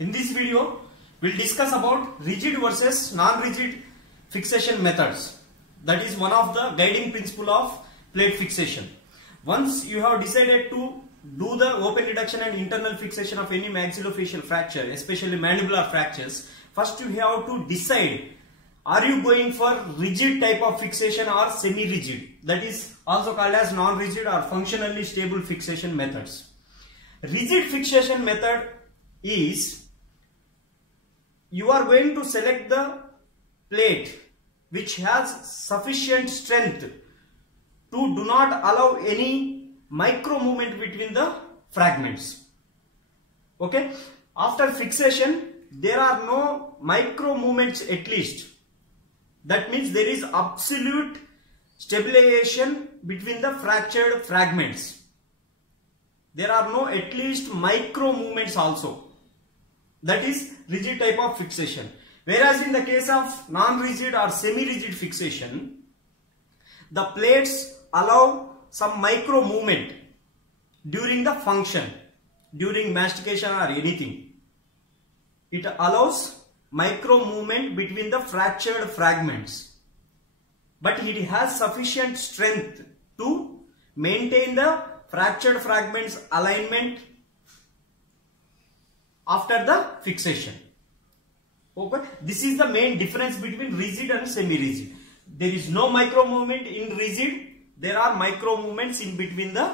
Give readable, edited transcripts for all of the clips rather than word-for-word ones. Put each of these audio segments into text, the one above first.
In this video, we'll discuss about rigid versus non-rigid fixation methods. That is one of the guiding principle of plate fixation. Once you have decided to do the open reduction and internal fixation of any maxillofacial fracture, especially mandibular fractures, first you have to decide, are you going for rigid type of fixation or semi-rigid? That is also called as non-rigid or functionally stable fixation methods. Rigid fixation method is you are going to select the plate which has sufficient strength to do not allow any micro movement between the fragments. Okay, after fixation there are no micro movements at least. That means there is absolute stabilization between the fractured fragments. There are no at least micro movements also. That is rigid type of fixation. Whereas in the case of non-rigid or semi-rigid fixation, the plates allow some micro movement during the function, during mastication or anything. It allows micro movement between the fractured fragments, but it has sufficient strength to maintain the fractured fragments alignment after the fixation. Okay, this is the main difference between rigid and semi-rigid. There is no micro movement in rigid. There are micro movements in between the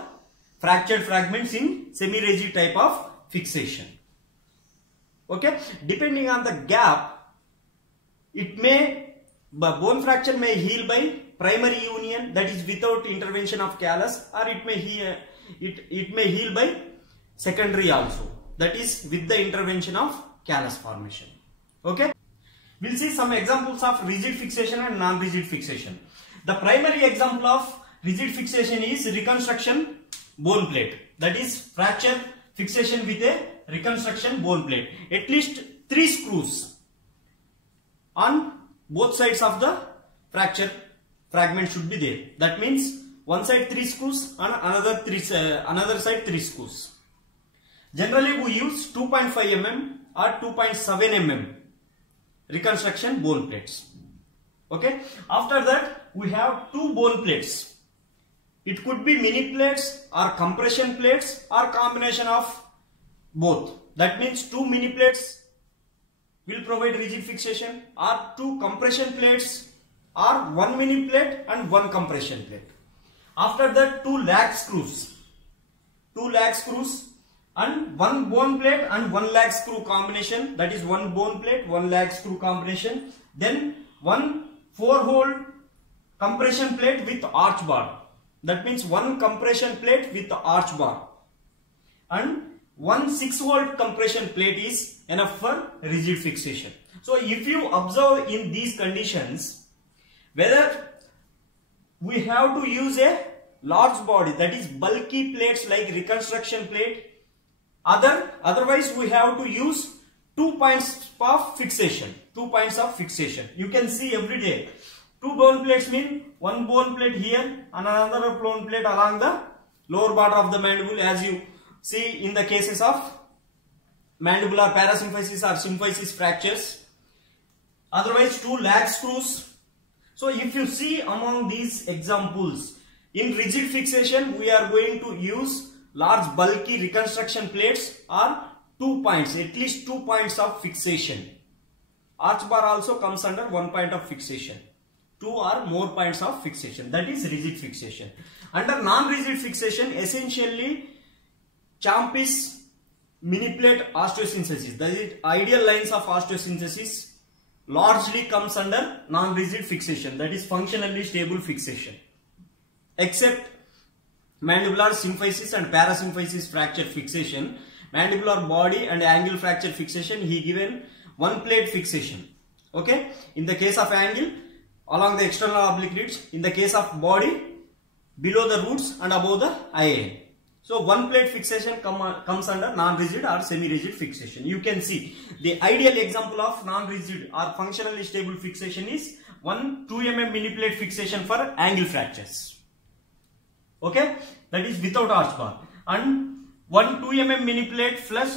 fractured fragments in semi-rigid type of fixation. Okay, depending on the gap, bone fracture may heal by primary union, that is without intervention of callus, or it may heal by secondary also, that is with the intervention of callus formation. Okay, we'll see some examples of rigid fixation and non-rigid fixation. The primary example of rigid fixation is reconstruction bone plate, that is fracture fixation with a reconstruction bone plate. At least 3 screws on both sides of the fracture fragment should be there. That means one side 3 screws and another side 3 screws. Generally we use 2.5 mm or 2.7 mm reconstruction bone plates. Okay, after that we have 2 bone plates. It could be mini plates or compression plates or combination of both. That means 2 mini plates will provide rigid fixation, or 2 compression plates, or 1 mini plate and 1 compression plate. After that 2 lag screws and 1 bone plate and 1 lag screw combination, that is 1 bone plate 1 lag screw combination. Then 1 4-hole compression plate with arch bar, that means 1 compression plate with arch bar, and 1 6-hole compression plate is enough for rigid fixation. So if you observe in these conditions, whether we have to use a large body, that is bulky plates like reconstruction plate, otherwise we have to use 2 points of fixation. 2 points of fixation. You can see every day 2 bone plates mean 1 bone plate here and another bone plate along the lower border of the mandible, as you see in the cases of mandibular parasymphysis or symphysis fractures. Otherwise 2 lag screws. So if you see among these examples, in rigid fixation we are going to use large bulky reconstruction plates or 2 points, at least 2 points of fixation. Arch bar also comes under 1 point of fixation. 2 or more points of fixation, that is rigid fixation. Under non-rigid fixation, essentially Champis mini plate osteosynthesis, that is ideal lines of osteosynthesis, largely comes under non-rigid fixation, that is functionally stable fixation. Except mandibular symphysis and parasymphysis fracture fixation, mandibular body and angle fracture fixation, he given 1 plate fixation. Okay, in the case of angle along the external oblique ribs, in the case of body below the roots and above the IAN. So 1 plate fixation comes under non-rigid or semi-rigid fixation. You can see the ideal example of non-rigid or functionally stable fixation is 1 2 mm mini plate fixation for angle fractures. Okay, that is without arch bar, and 1 2 mm mini plate plus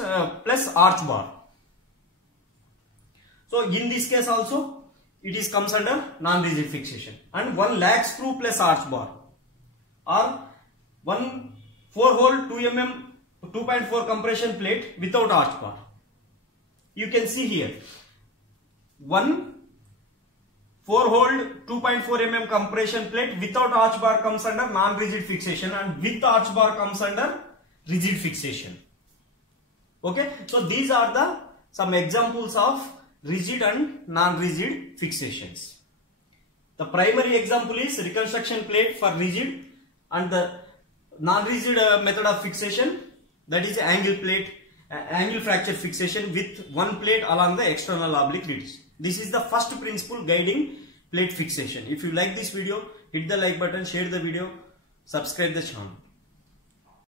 arch bar. So in this case also it is comes under non-rigid fixation. And one lag screw plus arch bar, or one 4-hole 2 mm 2.4 compression plate without arch bar. You can see here one 4-hole 2.4 mm compression plate without arch bar comes under non-rigid fixation, and with arch bar comes under rigid fixation. Okay, so these are the some examples of rigid and non-rigid fixations. The primary example is reconstruction plate for rigid, and the non-rigid method of fixation, that is angle plate, angle fracture fixation with one plate along the external oblique ridge. This is the first principle guiding plate fixation. If you like this video, hit the like button, share the video, subscribe the channel.